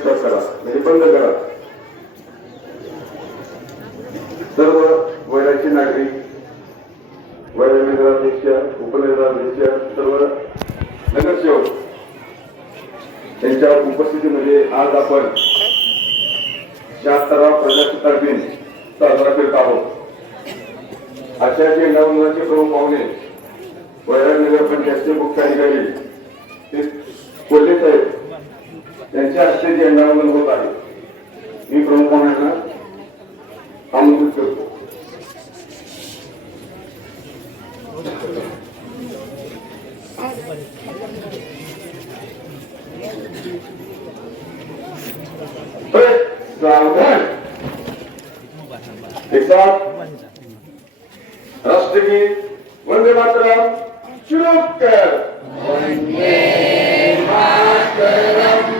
Stop करा. म्हणजे बंद करा. सर्व वैराची नागरिक वैरा नगराध्यक्ष उपनगराध्यक्ष सर्व नगरसेवक त्यांच्या उपस्थितीमध्ये आज आपण शहात्तरावा प्रजासत्ताक दिन साजरा करीत आहोत. अशा झेंडावंदनाचे प्रमुख पाहुणे वैराग नगर पंचायतचे मुख्य अधिकारी ते कोल्हे साहेब त्यांचे हस्ते झेंडावंदन होत आहे मी प्रमुखांना आमंत्रित करतो. राष्ट्रगीत वंदे एक साथ कर. वंदे मातरम.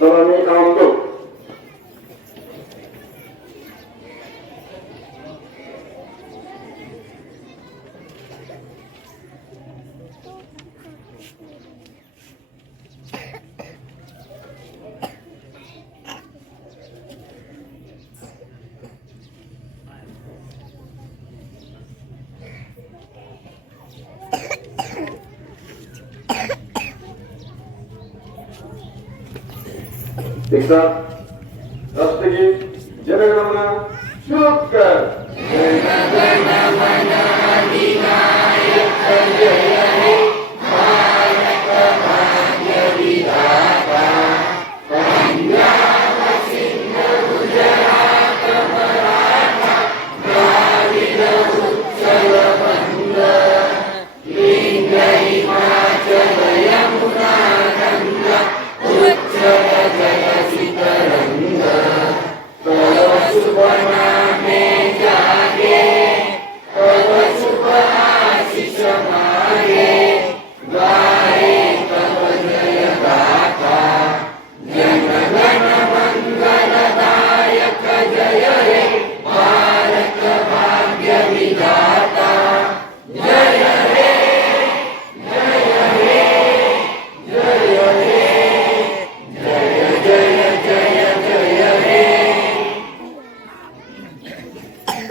कर सर्वांनी थांबतो एकदा राष्ट्रगीत जनगणमना शुरू कर.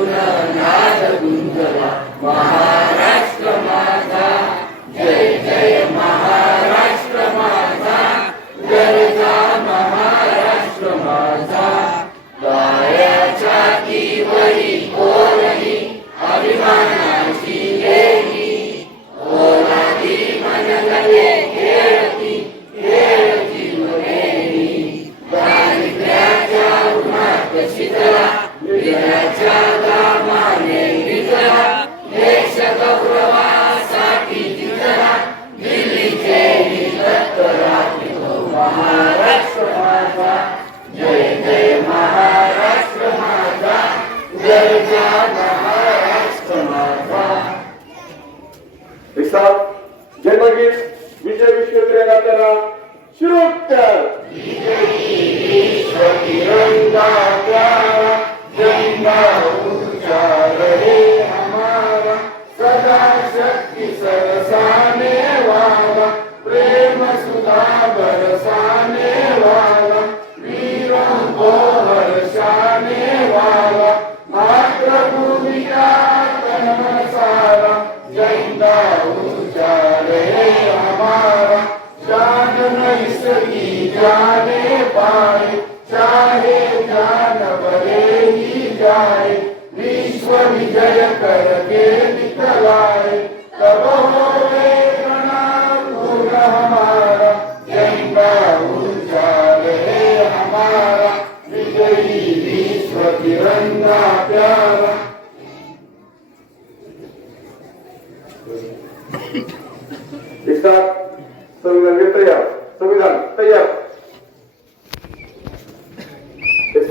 করুণা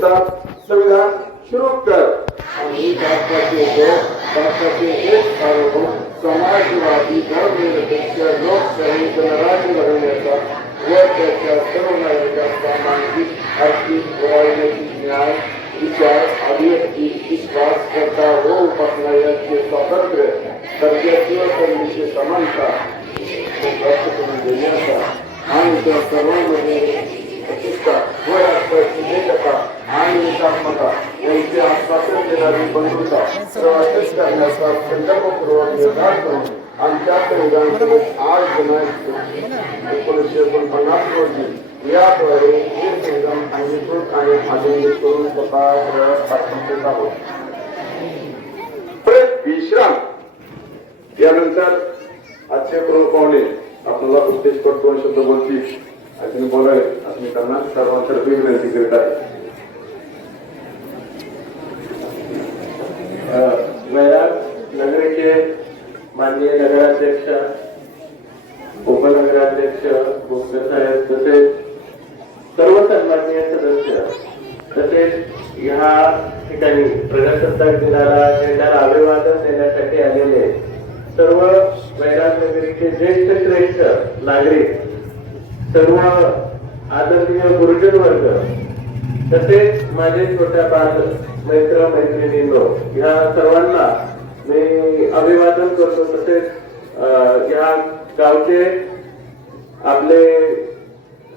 एक साथ संविधान शुरू कर. आम्ही भारताचे लोक भारताचे एक सार्वभौम समाजवादी धर्मनिरपेक्ष लोकशाही गणराज्य घडवण्याचा व त्याच्या सर्व नागरिकांचा मानसिक आर्थिक वाढण्याची न्याय विचार अभिव्यक्ती विश्वास करता व उपासना यांचे स्वातंत्र्य दर्जाची व संधीची समानता प्राप्त करून देण्याचा आणि त्या सर्वांमध्ये प्रतिष्ठा व राष्ट्राची एकता आणि एकात्मता यांचे आश्वासन देणारी बंधुता प्रवासित करण्याचा संकल्पपूर्वक निर्धार करून आमच्या संविधानासमोर आज जुलै एकोणीसशे एकोणपन्नास रोजी याद्वारे हे संगम अंगीकृत आणि आधुनिक करून स्वतः स्थापन करत आहोत विश्राम. यानंतर आजचे प्रमुख पाहुणे आपल्याला उद्देश करतो शब्द बोलतील आणि बोलावे. असं मी त्यांना सर्वांतर्फे विनंती करीत आहे वैराग नगरीचे माननीय नगराध्यक्ष उपनगराध्यक्ष मुख्य साहेब तसेच सर्व सन्माननीय सदस्य तसेच ह्या ठिकाणी प्रजासत्ताक दिनाला झेंडाला अभिवादन देण्यासाठी आलेले सर्व वैराग ज्येष्ठ श्रेष्ठ नागरिक सर्व आदरणीय गुरुजन वर्ग तसेच माझे छोट्या बाल मैत्र मैत्रिणींनो ह्या सर्वांना मी अभिवादन करतो. तसेच अं, ह्या गावचे आपले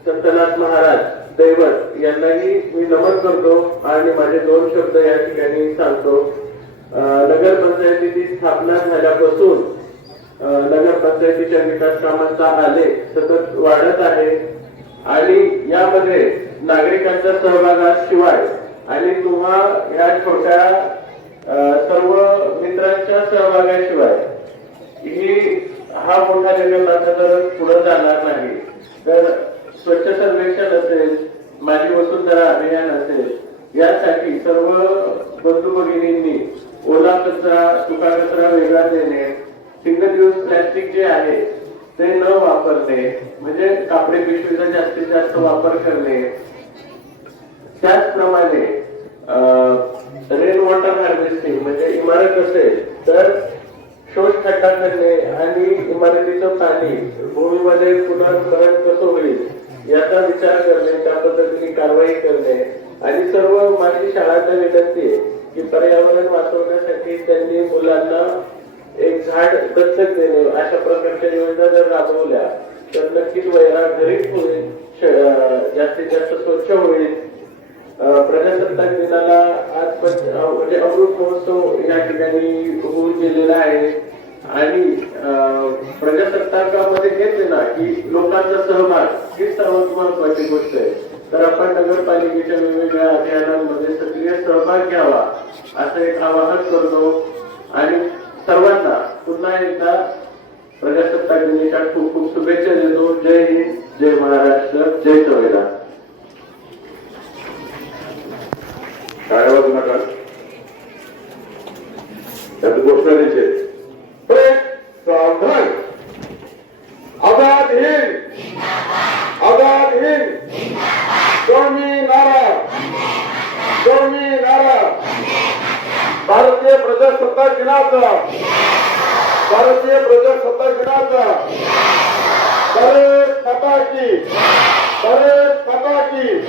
संतनाथ महाराज दैवत यांनाही मी नमन करतो आणि माझे दोन शब्द या ठिकाणी सांगतो. नगर नगरपंचायतीची स्थापना झाल्यापासून नगर पंचायतीच्या विकास कामांचा आलेख सतत वाढत आहे. आणि यामध्ये नागरिकांच्या सहभागाशिवाय आणि तुम्हा या छोट्या सर्व मित्रांच्या सहभागाशिवाय ही हा मोठा निर्णय तर पुढे जाणार नाही. तर स्वच्छ सर्वेक्षण असेल माझी वसुंधरा अभियान असेल यासाठी सर्व बंधू भगिनींनी ओला कचरा सुका कचरा वेगळा देणे सिंगल यूज प्लॅस्टिक जे आहे ते न वापरणे म्हणजे कापडे पिशवीचा जास्तीत जास्त वापर करणे. त्याचप्रमाणे रेन वॉटर हार्वेस्टिंग म्हणजे इमारत असेल तर शोष खड्डा करणे आणि इमारतीचं पाणी भूमीमध्ये पुनर्भरण कसं होईल याचा विचार करणे त्या पद्धतीने कारवाई करणे. आणि सर्व माझी शाळांना विनंती आहे. की पर्यावरण वाचवण्यासाठी त्यांनी मुलांना एक झाड दत्तक देणे अशा प्रकारच्या योजना जर राबवल्या तर नक्कीच वैराग घरीच होईल जास्तीत जास्त स्वच्छ होईल. प्रजासत्ताक दिनाला आज पण म्हणजे अमृत महोत्सव या ठिकाणी होऊन गेलेला आहे. आणि अं, प्रजासत्ताकामध्ये घेतले ना की लोकांचा सहभाग ही सर्वात महत्वाची गोष्ट आहे. तर आपण नगरपालिकेच्या वेगवेगळ्या अभियानांमध्ये सक्रिय सहभाग घ्यावा असं एक आवाहन करतो. आणि सर्वांना पुन्हा एकदा प्रजासत्ताक दिनाच्या खूप खूप शुभेच्छा देतो. जय हिंद जय महाराष्ट्र जय संविधान. काय वाजू नका. त्यात घोषणा द्यायची. सावधान आझाद हिंद भारतीय प्रजासत्ताक दिनाचा. भारतीय प्रजासत्ताक दिनाचा. भारत माता की. भारत माता की.